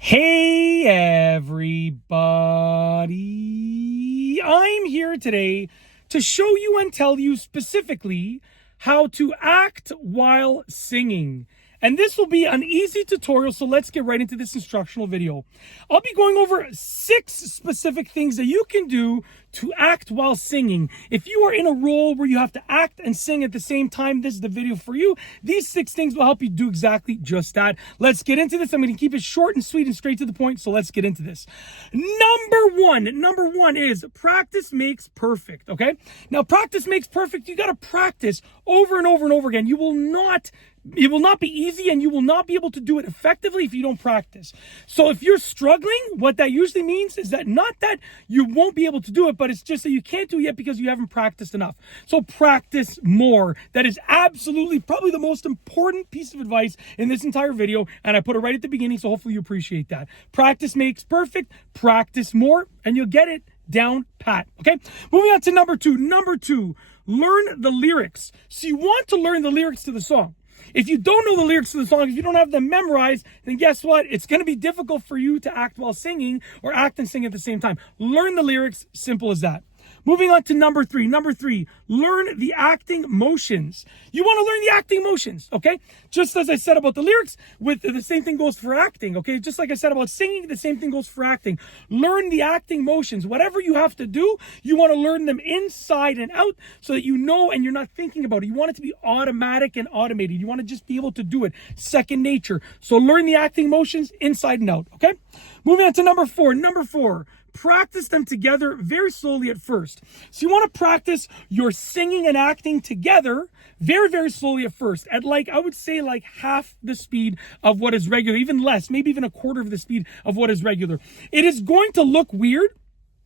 Hey everybody, I'm here today to show you and tell you specifically how to act while singing. And this will be an easy tutorial, so let's get right into this instructional video. I'll be going over 6 specific things that you can do to act while singing. If you are in a role where you have to act and sing at the same time, this is the video for you. These 6 things will help you do exactly just that. Let's get into this. I'm going to keep it short and sweet and straight to the point, so let's get into this. Number one is practice makes perfect, okay? Now, practice makes perfect. You got to practice over and over and over again. It will not be easy, and you will not be able to do it effectively if you don't practice. So if you're struggling, what that usually means is that not that you won't be able to do it, but it's just that you can't do it yet because you haven't practiced enough. So practice more. That is absolutely probably the most important piece of advice in this entire video, and I put it right at the beginning, so hopefully you appreciate that. Practice makes perfect. Practice more, and you'll get it down pat. Okay, moving on to number two, learn the lyrics. So you want to learn the lyrics to the song. If you don't know the lyrics to the song, if you don't have them memorized, then guess what? It's going to be difficult for you to act while singing or act and sing at the same time. Learn the lyrics, simple as that. Moving on to number three, learn the acting motions. You want to learn the acting motions, okay? Just as I said about the lyrics, with the same thing goes for acting, okay? Just like I said about singing, the same thing goes for acting. Learn the acting motions. Whatever you have to do, you want to learn them inside and out so that you know and you're not thinking about it. You want it to be automatic and automated. You want to just be able to do it, second nature. So learn the acting motions inside and out, okay? Moving on to number four, practice them together very slowly at first. So you want to practice your singing and acting together very, very slowly at first. At I would say half the speed of what is regular, even less, maybe even a quarter of the speed of what is regular. It is going to look weird.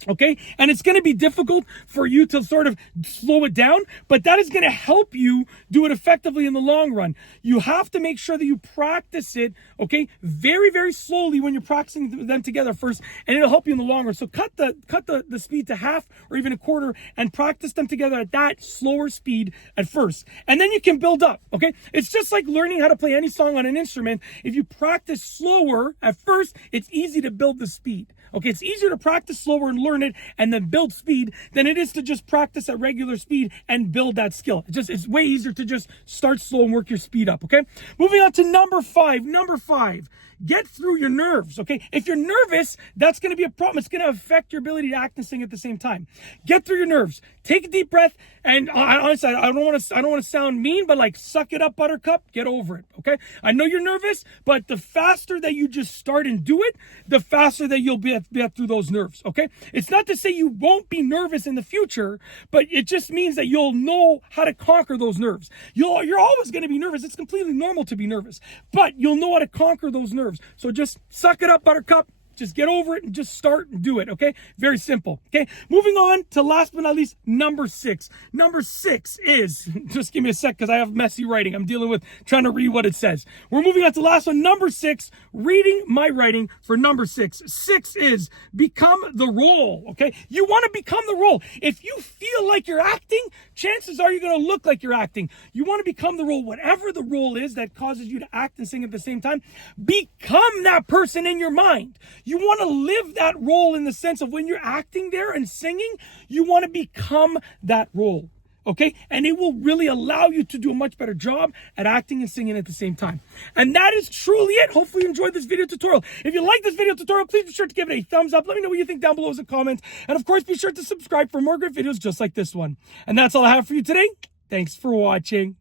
Okay, and it's going to be difficult for you to sort of slow it down, but that is going to help you do it effectively in the long run. You have to make sure that you practice it, okay, very, very slowly when you're practicing them together first, and it'll help you in the long run. So cut the speed to half or even a quarter and practice them together at that slower speed at first. And then you can build up, okay? It's just like learning how to play any song on an instrument. If you practice slower at first, it's easy to build the speed. Okay, it's easier to practice slower and learn it and then build speed than it is to just practice at regular speed and build that skill. It's way easier to just start slow and work your speed up, okay? Moving on to number five, get through your nerves, okay? If you're nervous, that's going to be a problem. It's going to affect your ability to act and sing at the same time. Get through your nerves. Take a deep breath, and honestly, I don't want to sound mean, but suck it up, buttercup. Get over it, okay? I know you're nervous, but the faster that you just start and do it, the faster that you'll get through those nerves, okay? It's not to say you won't be nervous in the future, but it just means that you'll know how to conquer those nerves. You're always going to be nervous. It's completely normal to be nervous, but you'll know how to conquer those nerves. So just suck it up, buttercup. Just get over it and just start and do it, okay? Very simple, okay? Moving on to last but not least, number 6. Number 6 is, just give me a sec because I have messy writing. I'm dealing with trying to read what it says. We're moving on to the last one, number 6, reading my writing for number 6. 6 is become the role, okay? You want to become the role. If you feel like you're acting, chances are you're going to look like you're acting. You want to become the role, whatever the role is that causes you to act and sing at the same time. Become that person in your mind. You want to live that role in the sense of when you're acting there and singing, you want to become that role, okay? And it will really allow you to do a much better job at acting and singing at the same time. And that is truly it. Hopefully you enjoyed this video tutorial. If you like this video tutorial, please be sure to give it a thumbs up. Let me know what you think down below as a comment. And of course, be sure to subscribe for more great videos just like this one. And that's all I have for you today. Thanks for watching.